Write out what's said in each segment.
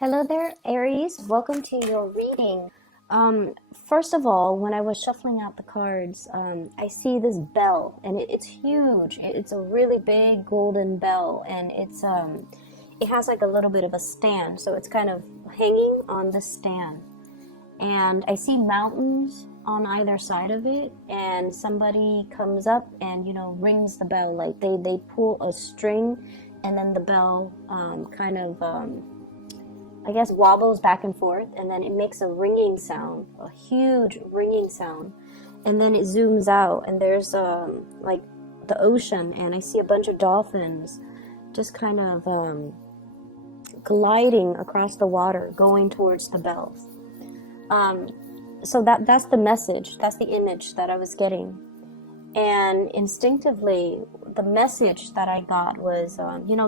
Hello there, Aries. Welcome to your reading. First of all, when I was shuffling out the cards, I see this bell, and it's huge. It's a really big golden bell, and it has like a little bit of a stand, so it's kind of hanging on the stand. And I see mountains on either side of it, and somebody comes up and rings the bell, like they pull a string, and then the bell I guess wobbles back and forth, and then it makes a ringing sound, a huge ringing sound, and then it zooms out, and there's like the ocean, and I see a bunch of dolphins just kind of gliding across the water, going towards the bells. So that's the message, that's the image that I was getting. And instinctively, the message that I got was,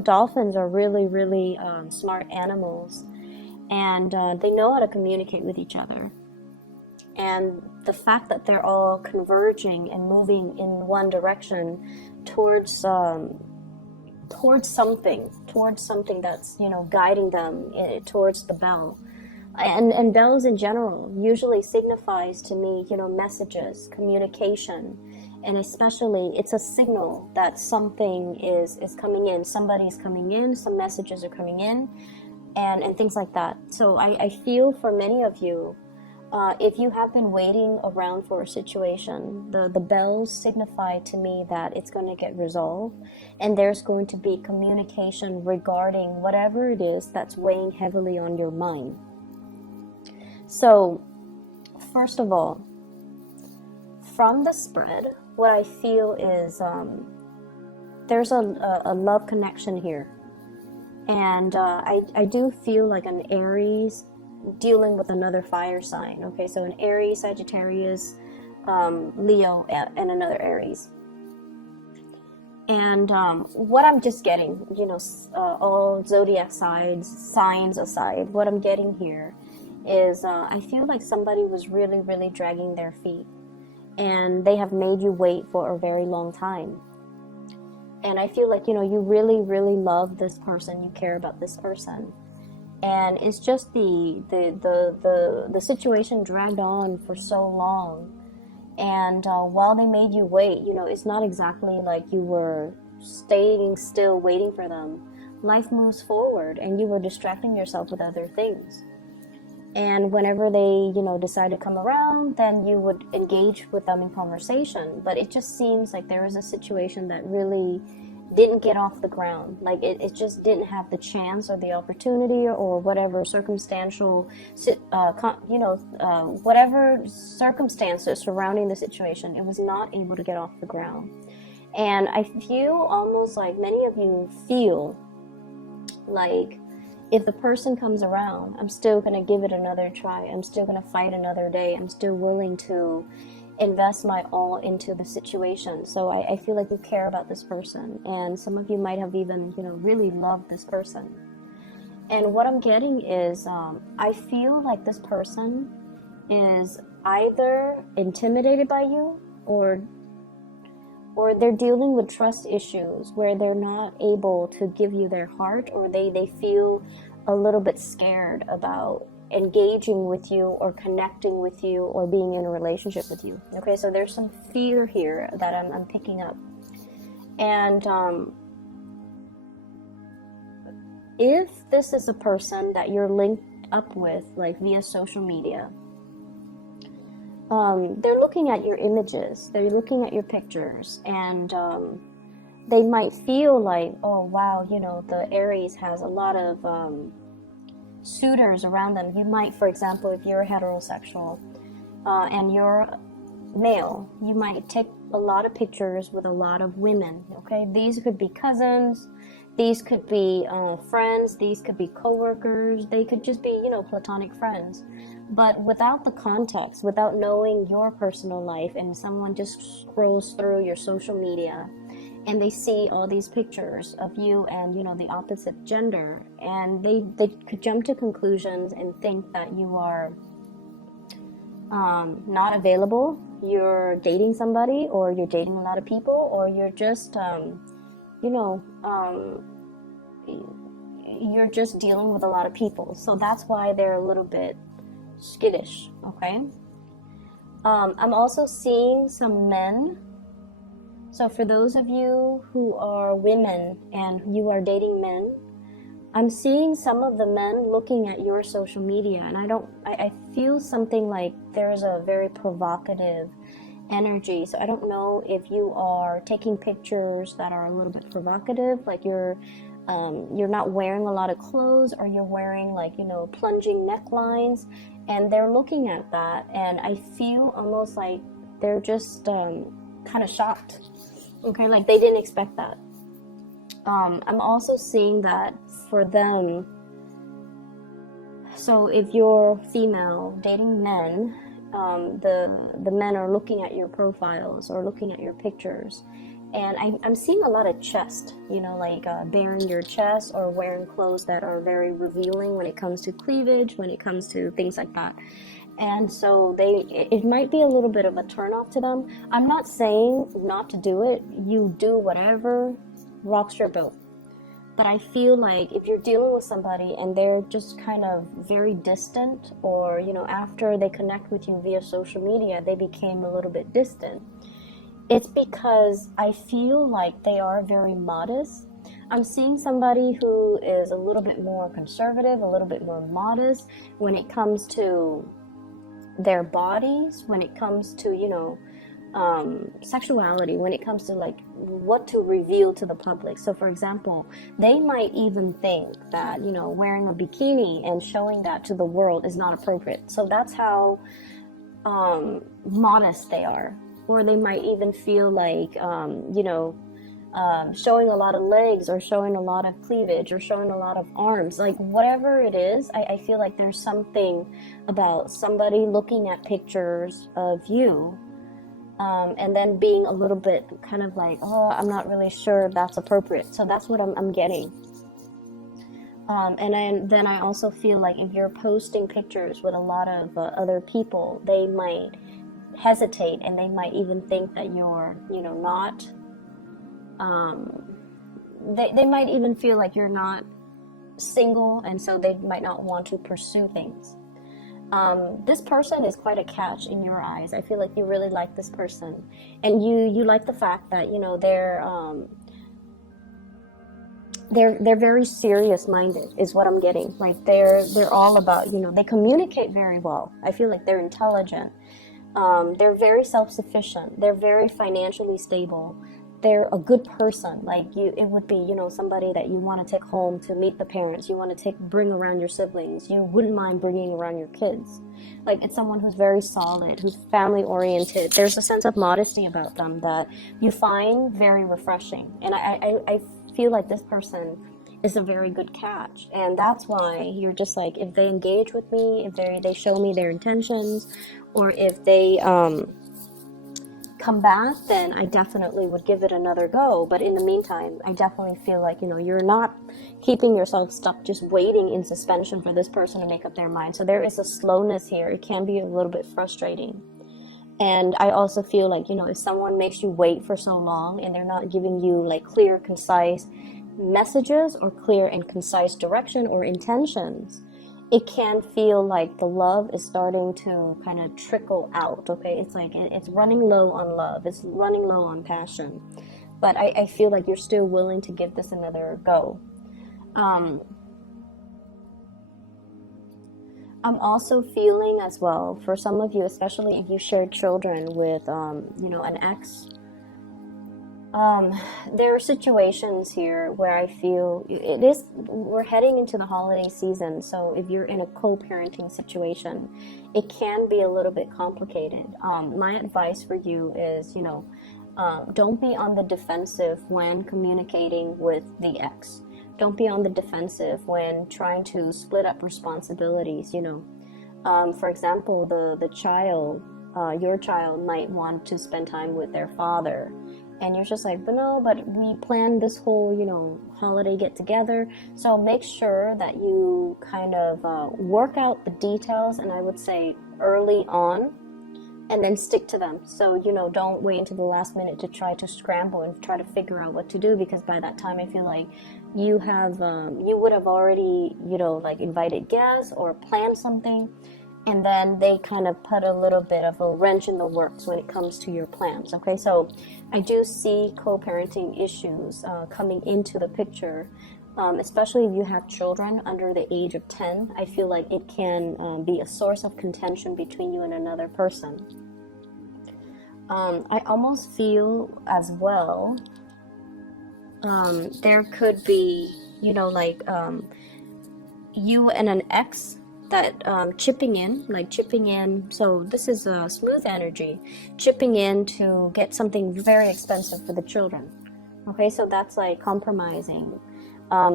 dolphins are really, really smart animals, and they know how to communicate with each other. And the fact that they're all converging and moving in one direction towards something that's guiding them towards the bell. And bells in general usually signifies to me messages, communication, and especially it's a signal that something is coming in, somebody's coming in, some messages are coming in, and things like that. So I feel for many of you, if you have been waiting around for a situation, the bells signify to me that it's going to get resolved, and there's going to be communication regarding whatever it is that's weighing heavily on your mind. So, first of all, from the spread, what I feel is there's a love connection here. And I do feel like an Aries dealing with another fire sign. Okay, so an Aries, Sagittarius, Leo, and another Aries. And what I'm just getting, all zodiac signs aside, what I'm getting here is I feel like somebody was really, really dragging their feet, and they have made you wait for a very long time. And I feel like, you really, really love this person, you care about this person. And it's just the situation dragged on for so long. And while they made you wait, it's not exactly like you were staying still waiting for them. Life moves forward, and you were distracting yourself with other things. And whenever they, decide to come around, then you would engage with them in conversation. But it just seems like there was a situation that really didn't get off the ground. Like it just didn't have the chance or the opportunity or whatever circumstantial, whatever circumstances surrounding the situation, it was not able to get off the ground. And I feel almost like many of you feel like, if the person comes around, I'm still going to give it another try. I'm still going to fight another day. I'm still willing to invest my all into the situation. So I feel like you care about this person. And some of you might have even, really loved this person. And what I'm getting is I feel like this person is either intimidated by you or they're dealing with trust issues where they're not able to give you their heart, or they feel a little bit scared about engaging with you or connecting with you or being in a relationship with you. Okay, so there's some fear here that I'm picking up. And if this is a person that you're linked up with, like via social media, they're looking at your images, they're looking at your pictures, and they might feel like, oh wow, the Aries has a lot of suitors around them. You might, for example, if you're heterosexual and you're male, you might take a lot of pictures with a lot of women. Okay, these could be cousins, these could be friends, these could be co-workers, they could just be platonic friends. But without the context, without knowing your personal life, and someone just scrolls through your social media and they see all these pictures of you and the opposite gender, and they could jump to conclusions and think that you are not available, you're dating somebody, or you're dating a lot of people, or you're just you're just dealing with a lot of people. So that's why they're a little bit skittish, okay? I'm also seeing some men. So for those of you who are women and you are dating men, I'm seeing some of the men looking at your social media, and I feel something like there's a very provocative energy. So I don't know if you are taking pictures that are a little bit provocative, like you're not wearing a lot of clothes, or you're wearing like, you know, plunging necklines, and they're looking at that, and I feel almost like they're just kind of shocked, okay, like they didn't expect that. I'm also seeing that for them. So if you're female dating men, the men are looking at your profiles or looking at your pictures, and I'm seeing a lot of chest, you know, like baring your chest or wearing clothes that are very revealing when it comes to cleavage, when it comes to things like that. And so it might be a little bit of a turnoff to them. I'm not saying not to do it. You do whatever rocks your boat. But I feel like if you're dealing with somebody and they're just kind of very distant, or, you know, after they connect with you via social media, they became a little bit distant, it's because I feel like they are very modest. I'm seeing somebody who is a little bit more conservative, a little bit more modest when it comes to their bodies, when it comes to, you know, sexuality, when it comes to like what to reveal to the public. So for example, they might even think that, you know, wearing a bikini and showing that to the world is not appropriate. So that's how modest they are. Or they might even feel like, you know, showing a lot of legs, or showing a lot of cleavage, or showing a lot of arms, like whatever it is, I feel like there's something about somebody looking at pictures of you, and then being a little bit kind of like, oh, I'm not really sure if that's appropriate. So that's what I'm getting. And then I also feel like if you're posting pictures with a lot of other people, they might hesitate, and they might even think that you're, you know, not, they might even feel like you're not single, and so they might not want to pursue things. This person is quite a catch in your eyes. I feel like you really like this person, and you like the fact that, you know, they're very serious minded is what I'm getting. Like they're all about, you know, they communicate very well. I feel like they're intelligent. They're very self-sufficient. They're very financially stable. They're a good person. Like it would be, you know, somebody that you want to take home to meet the parents. You want to bring around your siblings. You wouldn't mind bringing around your kids. Like it's someone who's very solid, who's family oriented. There's a sense of modesty about them that you find very refreshing. And I feel like this person is a very good catch, and that's why you're just like, if they engage with me, if they show me their intentions, or if they come back, then I definitely would give it another go. But in the meantime, I definitely feel like, you know, you're not keeping yourself stuck just waiting in suspension for this person to make up their mind. So there is a slowness here. It can be a little bit frustrating. And I also feel like, you know, if someone makes you wait for so long and they're not giving you like clear, concise messages or clear and concise direction or intentions, it can feel like the love is starting to kind of trickle out, okay? It's like it's running low on love. It's running low on passion. But I feel like you're still willing to give this another go. I'm also feeling as well, for some of you, especially if you share children with, you know, an ex, there are situations here where I feel we're heading into the holiday season. So if you're in a co-parenting situation, it can be a little bit complicated. My advice for you is, you know, don't be on the defensive when communicating with the ex. Don't be on the defensive when trying to split up responsibilities, you know. For example, the child, your child might want to spend time with their father. And you're just like, but no, but we planned this whole, you know, holiday get together. So make sure that you kind of work out the details. And I would say early on, and then stick to them. So, you know, don't wait until the last minute to try to scramble and try to figure out what to do, because by that time I feel like you have you would have already, you know, like invited guests or planned something, and then they kind of put a little bit of a wrench in the works when it comes to your plans. Okay, so I do see co-parenting issues coming into the picture, especially if you have children under the age of 10. I feel like it can be a source of contention between you and another person. I almost feel as well there could be, you know, like you and an ex that chipping in. So this is a smooth energy, chipping in to get something very expensive for the children. Okay, so that's like compromising.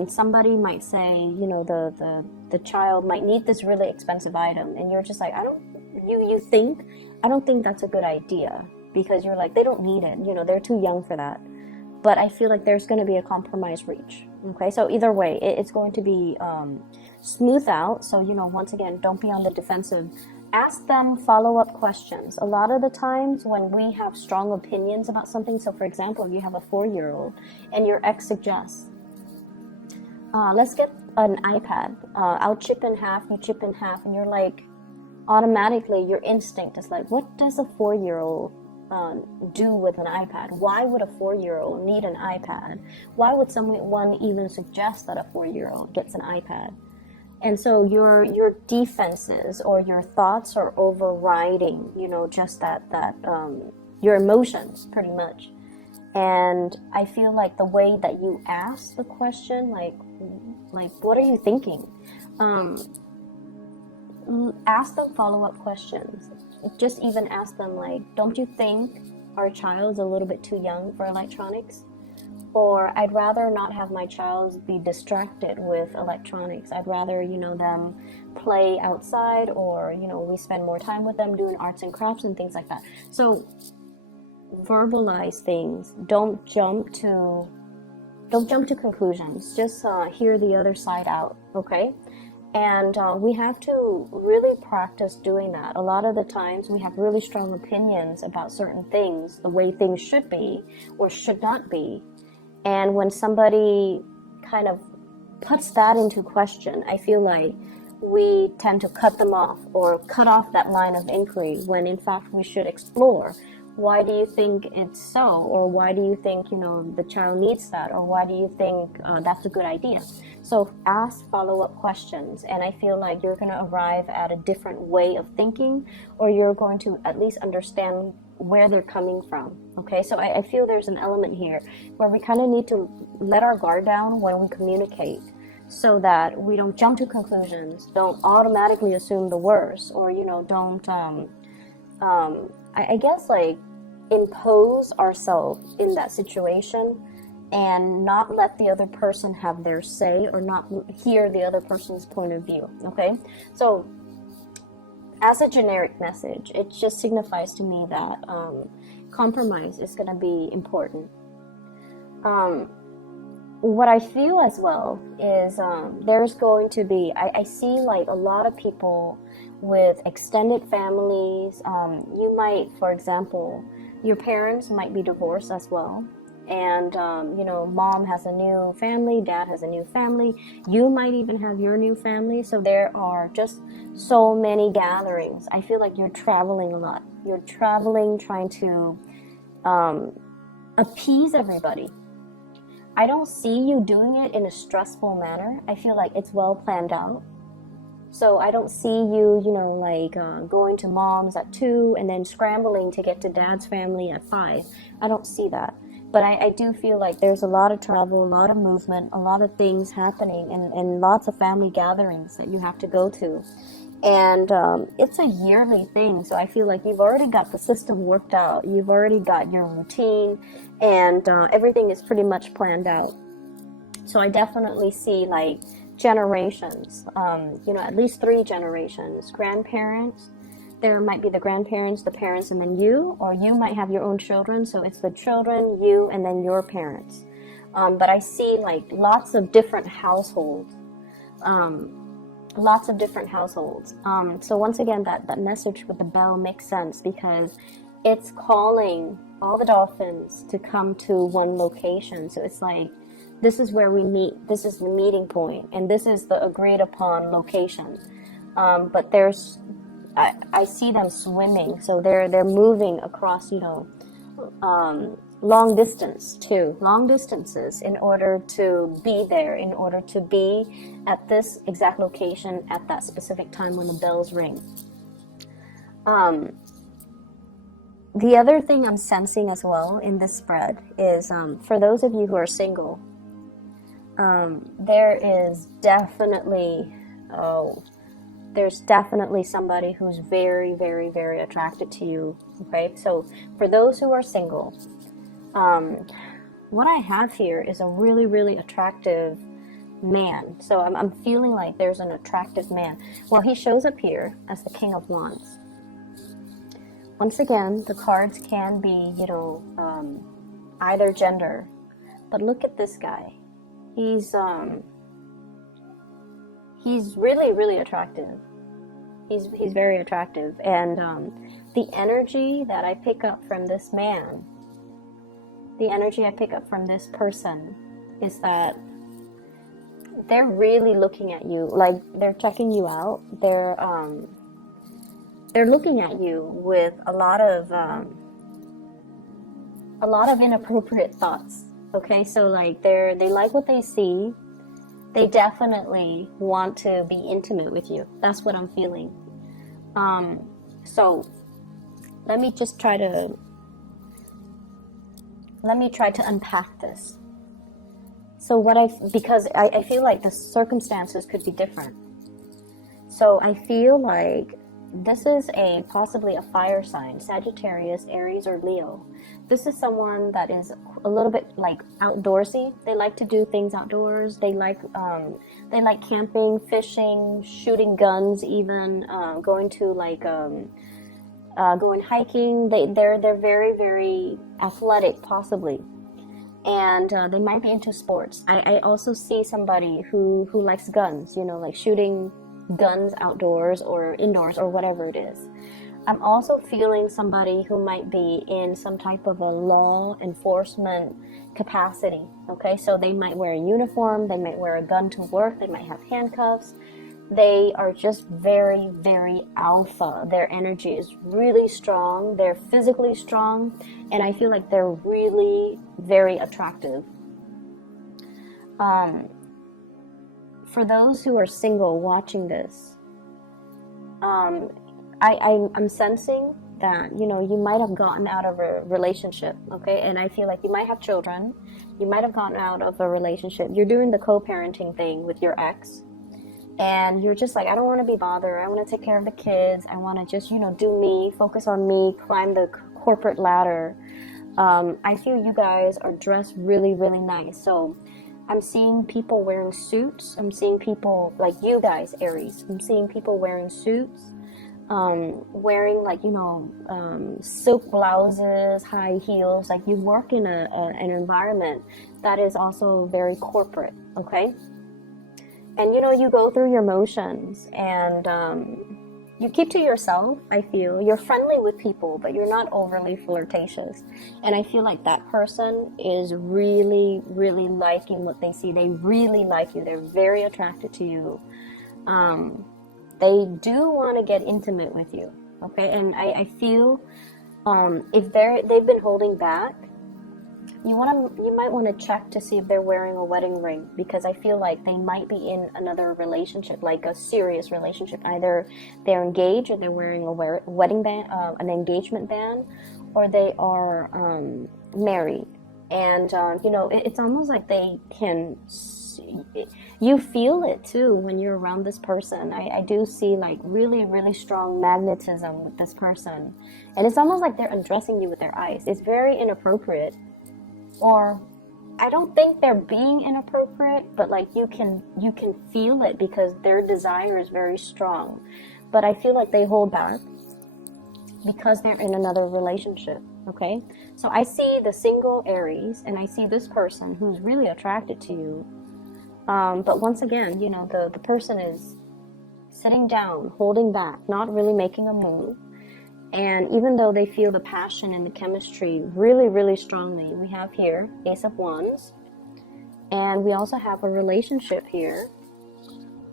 Somebody might say, you know, the child might need this really expensive item, and you're just like, I don't think that's a good idea, because you're like, they don't need it, you know, they're too young for that. But I feel like there's going to be a compromise reach. Okay, so either way, it's going to be smooth out. So, you know, once again, don't be on the defensive. Ask them follow-up questions. A lot of the times when we have strong opinions about something, so for example, if you have a 4-year-old and your ex suggests, let's get an iPad. I'll chip in half, you chip in half, and you're like, automatically your instinct is like, what does a 4-year-old do with an iPad? Why would a 4-year-old need an iPad? Why would someone even suggest that a 4-year-old gets an iPad? And so your defenses or your thoughts are overriding, you know, just that your emotions pretty much. And I feel like the way that you ask the question, like what are you thinking? Ask them follow-up questions. Just even ask them like, don't you think our child's a little bit too young for electronics? Or I'd rather not have my child be distracted with electronics. I'd rather, you know, them play outside, or, you know, we spend more time with them doing arts and crafts and things like that. So verbalize things. Don't jump to conclusions. Just hear the other side out, okay? And we have to really practice doing that. A lot of the times we have really strong opinions about certain things, the way things should be or should not be. And when somebody kind of puts that into question, I feel like we tend to cut them off or cut off that line of inquiry, when in fact we should explore. Why do you think it's so? Or why do you think, you know, the child needs that? Or why do you think that's a good idea? So ask follow-up questions, and I feel like you're going to arrive at a different way of thinking, or you're going to at least understand where they're coming from. Okay, so I feel there's an element here where we kind of need to let our guard down when we communicate, so that we don't jump to conclusions, don't automatically assume the worst, or, you know, don't I guess like impose ourselves in that situation and not let the other person have their say, or not hear the other person's point of view. Okay, so as a generic message, it just signifies to me that compromise is going to be important. What I feel as well is there's going to be, I see like a lot of people with extended families. You might, for example, your parents might be divorced as well. And, you know, mom has a new family, dad has a new family. You might even have your new family. So there are just so many gatherings. I feel like you're traveling a lot. You're traveling, trying to appease everybody. I don't see you doing it in a stressful manner. I feel like it's well planned out. So I don't see you, you know, like going to mom's at 2 and then scrambling to get to dad's family at 5. I don't see that. But I do feel like there's a lot of travel, a lot of movement, a lot of things happening, and lots of family gatherings that you have to go to. And it's a yearly thing, so I feel like you've already got the system worked out. You've already got your routine, and everything is pretty much planned out. So I definitely see like generations, you know, at least 3 generations, grandparents. There might be the grandparents, the parents, and then you, or you might have your own children. So it's the children, you, and then your parents. But I see like lots of different households. lots of different households. So once again, that message with the bell makes sense because it's calling all the dolphins to come to one location. So it's like, this is where we meet. This is the meeting point, and this is the agreed upon location. But I see them swimming, so they're moving across, long distances in order to be there, in order to be at this exact location at that specific time when the bells ring. The other thing I'm sensing as well in this spread is for those of you who are single, there's definitely somebody who's very, very, very attracted to you. Okay, so for those who are single, what I have here is a really, really attractive man. So I'm feeling like there's an attractive man. Well, he shows up here as the King of Wands. Once again, the cards can be, either gender. But look at this guy. He's really, really attractive. He's very attractive. And the energy that I pick up from this man, the energy I pick up from this person is that they're really looking at you, like they're checking you out. They're looking at you with a lot of inappropriate thoughts. Okay, so like they like what they see. They definitely want to be intimate with you. That's what I'm feeling. So let me try to unpack this. So because I feel like the circumstances could be different. So I feel like this is possibly a fire sign, Sagittarius, Aries, or Leo. This is someone that is a little bit like outdoorsy. They like to do things outdoors. They like camping, fishing, shooting guns, even going to going hiking. They're very, very athletic, possibly, and they might be into sports. I also see somebody who likes guns. Like shooting guns outdoors or indoors or whatever it is. I'm also feeling somebody who might be in some type of a law enforcement capacity. Okay, so they might wear a uniform, they might wear a gun to work, they might have handcuffs. They are just very, very alpha. Their energy is really strong, they're physically strong, and I feel like they're really very attractive. For those who are single watching this, I'm sensing that, you might have gotten out of a relationship, okay? And I feel like you might have children. You might have gotten out of a relationship. You're doing the co-parenting thing with your ex. And you're just like, I don't want to be bothered. I want to take care of the kids. I want to just, do me, focus on me, climb the corporate ladder. I feel you guys are dressed really, really nice. So I'm seeing people wearing suits. I'm seeing people like you guys, Aries. I'm seeing people wearing suits, wearing silk blouses, high heels. Like you work in an environment that is also very corporate, okay? And you go through your motions and you keep to yourself. I feel you're friendly with people, but you're not overly flirtatious. And I feel like that person is really, really liking what they see. They really like you. They're very attracted to you. They do want to get intimate with you. Okay, and I feel if they've been holding back, you might want to check to see if they're wearing a wedding ring, because I feel like they might be in another relationship, like a serious relationship. Either they're engaged, or they're wearing a wedding band, an engagement band, or they are married. And it's almost like they can. You feel it too when you're around this person. I do see like really, really strong magnetism with this person, and it's almost like they're undressing you with their eyes. It's very inappropriate. Or I don't think they're being inappropriate, but like you can feel it because their desire is very strong. But I feel like they hold back because they're in another relationship, okay? So I see the single Aries, and I see this person who's really attracted to you. But once again, the person is sitting down, holding back, not really making a move. And even though they feel the passion and the chemistry really, really strongly, we have here Ace of Wands. And we also have a relationship here,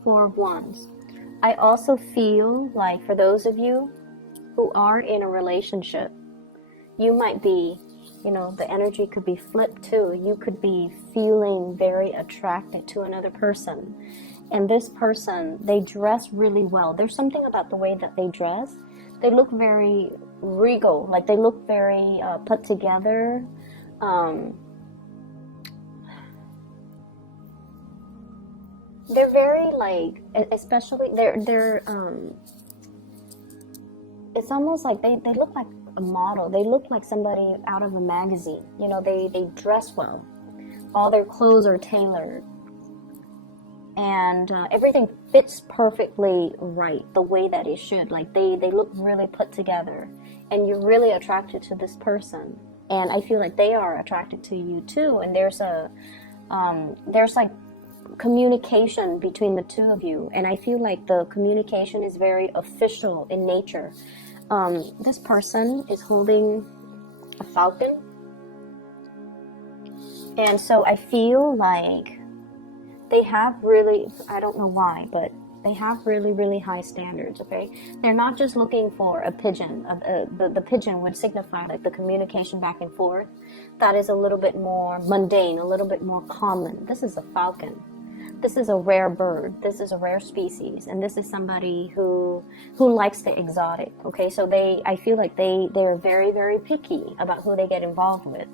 Four of Wands. I also feel like for those of you who are in a relationship, you might be, you know, the energy could be flipped too. You could be feeling very attracted to another person. And this person, they dress really well. There's something about the way that they dress. They look very regal, like they look very put together. They're very like, especially they're it's almost like they look like a model. They look like somebody out of a magazine. You know, they dress well. All their clothes are tailored. And everything fits perfectly right, the way that it should. Like they look really put together. And you're really attracted to this person. And I feel like they are attracted to you too. And there's like communication between the two of you. And I feel like the communication is very official in nature. This person is holding a falcon. And so I feel like they have really, I don't know why, but they have really, really high standards, okay? They're not just looking for a pigeon. The pigeon would signify like the communication back and forth. That is a little bit more mundane, a little bit more common. This is a falcon. This is a rare bird. This is a rare species. And this is somebody who likes the exotic, okay? So I feel like they're very, very picky about who they get involved with.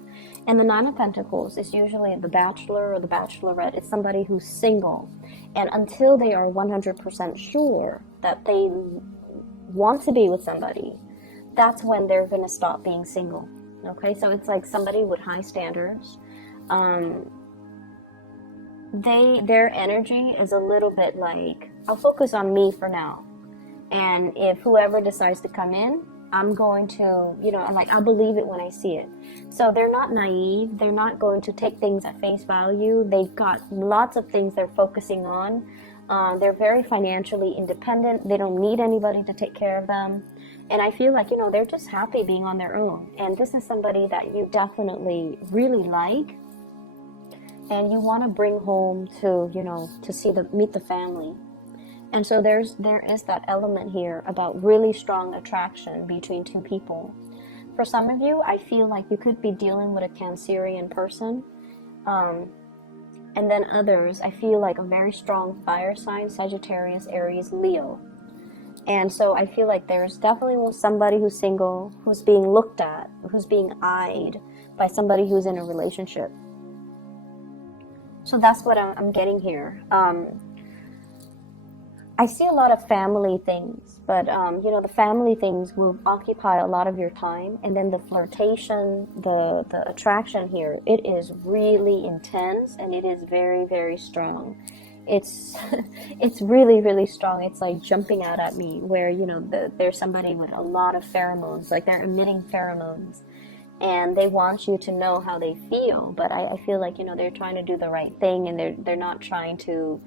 And the Nine of Pentacles is usually the bachelor or the bachelorette. It's somebody who's single. And until they are 100% sure that they want to be with somebody, that's when they're going to stop being single. Okay, so it's like somebody with high standards. Their energy is a little bit like, I'll focus on me for now. And if whoever decides to come in, I'm going to, you know, like I'll believe it when I see it. So they're not naive. They're not going to take things at face value. They've got lots of things they're focusing on. They're very financially independent. They don't need anybody to take care of them. And I feel like, you know, they're just happy being on their own. And this is somebody that you definitely really like. And you want to bring home to, you know, to meet the family. And so there is that element here about really strong attraction between two people. For some of you, I feel like you could be dealing with a Cancerian person. And then others, I feel like a very strong fire sign, Sagittarius, Aries, Leo. And so I feel like there's definitely somebody who's single, who's being looked at, who's being eyed by somebody who's in a relationship. So that's what I'm getting here. I see a lot of family things, but you know, the family things will occupy a lot of your time, and then the flirtation, the attraction here, it is really intense, and it is very, very strong. It's really, really strong. It's like jumping out at me, where, you know, there's somebody with a lot of pheromones, like they're emitting pheromones, and they want you to know how they feel. But I feel like, you know, they're trying to do the right thing, and they're not trying to.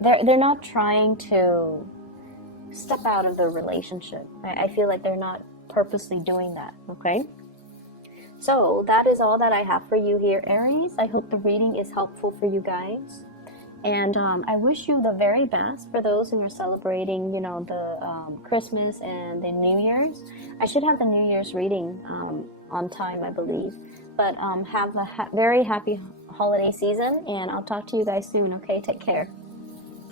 They're not trying to step out of the relationship. I feel like they're not purposely doing that, okay? So that is all that I have for you here, Aries. I hope the reading is helpful for you guys. And I wish you the very best for those who are celebrating, you know, the Christmas and the New Year's. I should have the New Year's reading on time, I believe. But have a very happy holiday season, and I'll talk to you guys soon, okay? Take care.